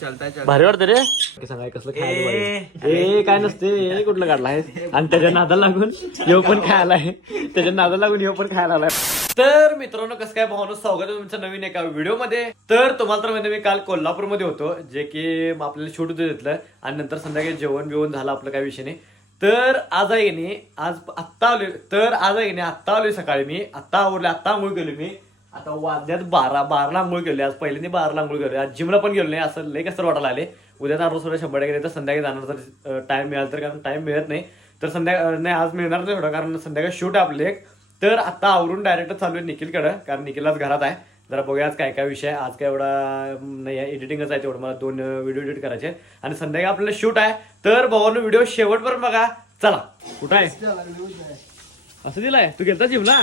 चलता चलता भारी वाटतं रे. सांगाय कसलं खायला. ए काय नसते ए कुठलं काढला आहे आणि त्याच्या नादाला लागून यो पण खायला आहे. त्याच्या नादाला लागून यो पण खायला आलाय. तर मित्रांनो कसं काय भावनो स्वागत आहे तुमच्या नवीन एका व्हिडिओमध्ये. तर तुम्हाला तर माहिती आहे, मी काल कोल्हापूरमध्ये होतो जे की आपल्याला शूट होतं तिथलं आणि नंतर संध्याकाळी जेवण बिवण झालं आपलं काय विषय नाही. तर आज आहे की नाही आज आत्ता आलोय तर आज आहे की नाही आत्ता आलोय सकाळी मी आत्ता आवडले आत्ता आंघोळ केली मी. आता वाजल्यात बारा बाराला आंघोळ केली. आज पहिल्यांदा बाराला आंघोळ केली. आज जिमला पण गेलो नाही. असं लय कसं वाटायला आले. उद्या तर रोज शंभर टक्के. नाही तर संध्याकाळी जाणार तर टाइम मिळाला तर कारण टाइम मिळत नाही. तर संध्याकाळ नाही आज मिळणार नाही थोडं कारण संध्याकाळी शूट आपले एक. तर आता आवरून डायरेक्ट चालू आहे निखिलकडं. कारण निखिल आज घरात आहे. जरा बघूया आज काय काय विषय. आज काय एवढा नाही आहे. एडिटिंगच आहे तेवढं. मला दोन व्हिडिओ एडिट करायचे. आणि संध्याकाळी आपल्याला शूट आहे. तर भावानं व्हिडिओ शेवटपर्यंत बघा. चला. कुठं आहे? असं दिलाय? तू गेलता जिमला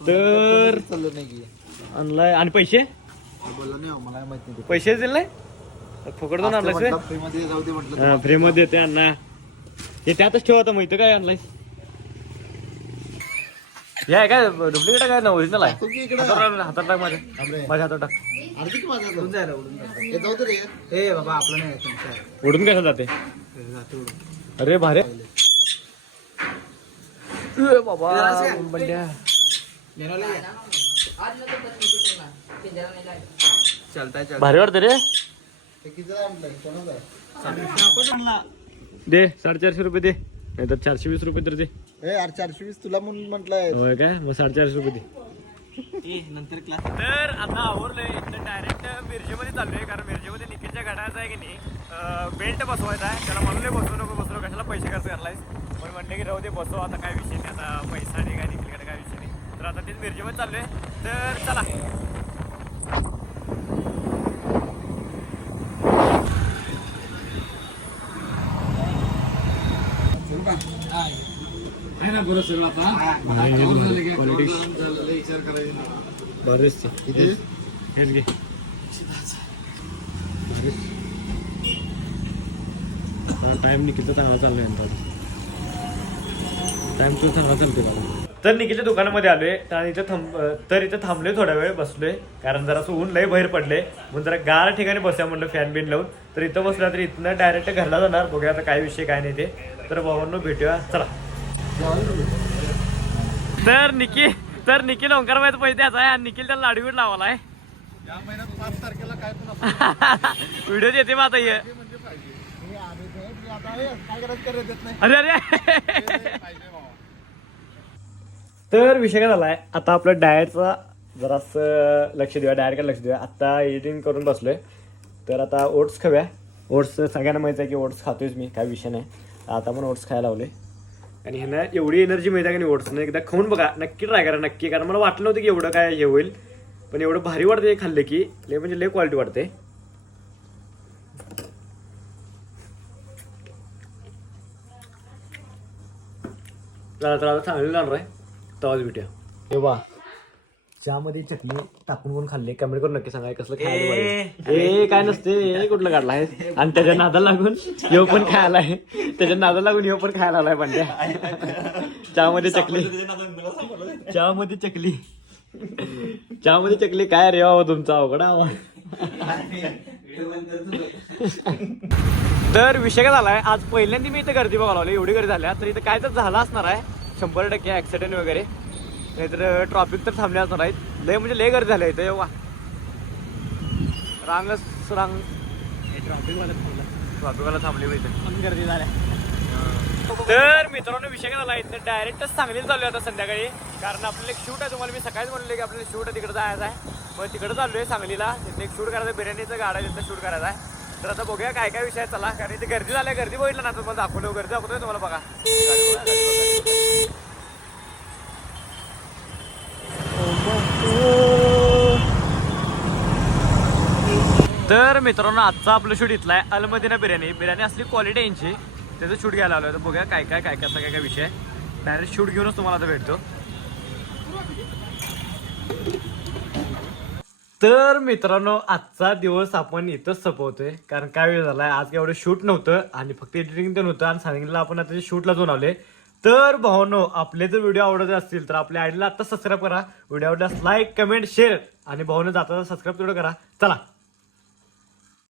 तर चाललं नाही आणलाय. आणि पैसे? बोलला नाही हो, मला माहीत नाही पैसे दिले नाही? फुकट दोन आणलाय फ्री मध्ये जाऊ दे म्हटलं फ्री मध्ये येते अण्णा. हे त्यातच ठेवा आता माहिती काय आणलाय हे आहे काय डुप्लिकेट काय? ना ओरिजिनल आहे. हातात टाक, माझ्या. माझ्या हातात टाक. अर्धी की माझा उडून जायला उडून हे जाऊ दे रे. ए बाबा आपलं नाही तुमचं उडून कसं जाते? अरे भारे. बाबा बंड्या. चलता चलता भारी वाटतं रे दे साडेचारशे रुपये दे. नाही तर चारशे वीस रुपये तर दे. ए अरे चारशे वीस तुला म्हणून म्हटलंय. होय काय? मग साडेचारशे रुपये दे. नंतर क्लास तर आता आवरलोय. इथं डायरेक्ट मिरजेमध्ये चाललोय कारण मिरजेमध्ये निखिलच्या घड्याचा आहे की नाही बेल्ट बसवायचा आहे. त्याला म्हणले बसवू नको नको, कशाला पैसे खर्च करलाय पण म्हणले की राहू दे बसव आता काय विषय नाही. आता पैसा नाही काय निखिलकडे काय विषय नाही. तर आता तेच मिरजेमध्ये चाललोय. तर चला. आहे विचार करायचा बरेच टाइम निखिलचा चांगला चाललोय टाइम तो चांगला चालतोय तर निखिलच्या दुकानामध्ये आलोय. आणि इथं थांब तर इथं थांबलोय थोडा वेळ बसलोय. कारण जरा ऊन लय बाहेर पडले म्हणून जरा गार ठिकाणी बसूया म्हणलं फॅन बिन लावून. तर इथं बसला तर इथनं डायरेक्ट घरला जाणार. बघूया आता काय विषय काय नाही ते. तर भावांनो भेटूया. चला. तर निखिल तर निखिल ओंकार माहिती पैसे द्यायचा आहे. आणि निखिल त्याला लाडूवीड लावाला आहे व्हिडिओ येते मग आता म्हणजे हे आले ते, मी आता काय करायचं करायला देत नाही. अरे अरे. तर विषय काय झाला आहे आता आपलं डायटचा जरासं लक्ष देऊया डायरेक्ट लक्ष देऊया. आता एडिटिंग करून बसलोय. तर आता ओट्स खाऊया. ओट्स सगळ्यांना माहिती आहे की ओट्स खातोयच मी काय विषय नाही. आता पण ओट्स खायला लावले आणि ह्यांना एवढी एनर्जी मिळते की नाही ओट्सनं? एकदा खाऊन बघा. नक्की ट्राय करा नक्की. कारण मला वाटलं नव्हतं की एवढं काय हे होईल. पण एवढं भारी वाटतं खाल्ले खाल्लं की. लय म्हणजे लय क्वालिटी वाटते चला तर चांगली जाणार आहे तवाच भेटूया. हे वा चहामध्ये चटणी टाकून कोण खाल्ली. कमेंट करून नक्की सांगा कसलं खायला. ए काय नसते ए कुठलं काढला आहे आणि त्याच्या नादाला लागून यो पण खायला आहे. त्याच्या नादाला लागून यो पण खायला आलाय पांड्या चहामध्ये चकली. चहामध्ये चकली. चहामध्ये चकली काय रे बाबा तुमचा अवघड तर विषय काय झालाय आज पहिल्यांदा मी इथं गर्दी बघायला एवढी गर्दी झाल्या तर इथं काय तर झालं असणार आहे. शंभर टक्के ऍक्सिडेंट वगैरे. नाहीतर ट्रॉफिक तर थांबले असणार आहेत. लय म्हणजे लय गर्दी झाल्या इथं एव्हा रांगच रांग ट्रॉफिकवाला थांबला. ट्रॉफिकवाला थांबले पाहिजे. गर्दी झाल्या तर मित्रांनो विषय काय झाला इथं डायरेक्टच सांगलीला चालू आता संध्याकाळी. कारण आपल्याला एक शूट आहे. तुम्हाला मी सकाळीच म्हणले की आपल्याला शूट आहे तिकडे जायचं आहे. मग तिकडे चालू आहे सांगलीला. तिथे एक शूट करायचं बिर्याणीचं गाडा तिथं शूट करायचा आहे. तर आता बघूया काय काय विषय चला कारण इथे गर्दी झाल्या गर्दी बघितलं ना तुम्हाला दाखवलं गर्दी दाखवतोय तुम्हाला बघा गाडी बघा, गाडी बघा. तर मित्रांनो आजचा आपलं शूट इथला आहे अलमदिना बिर्याणी. बिर्याणी असली क्वालिटी यांची. त्याचं शूट घ्यायला आलो होतं बघूया काय काय काय कसा काय काय विषय डायरेक्ट शूट घेऊनच तुम्हाला आता भेटतो. तर मित्रांनो आजचा दिवस आपण इथंच संपवतोय. कारण काय वेळ झाला आज काय एवढं शूट नव्हतं आणि फक्त एडिटिंग तर नव्हतं. आणि सांगितलं आपण आता शूटला जाऊन आले तर भावनो आपले जर व्हिडिओ आवडत असतील तर आपल्या आयडीला आता सबस्क्राईब करा. व्हिडिओ आवडल्यास लाईक कमेंट शेअर आणि भावनं जाता सबस्क्राईब तेवढं करा. चला.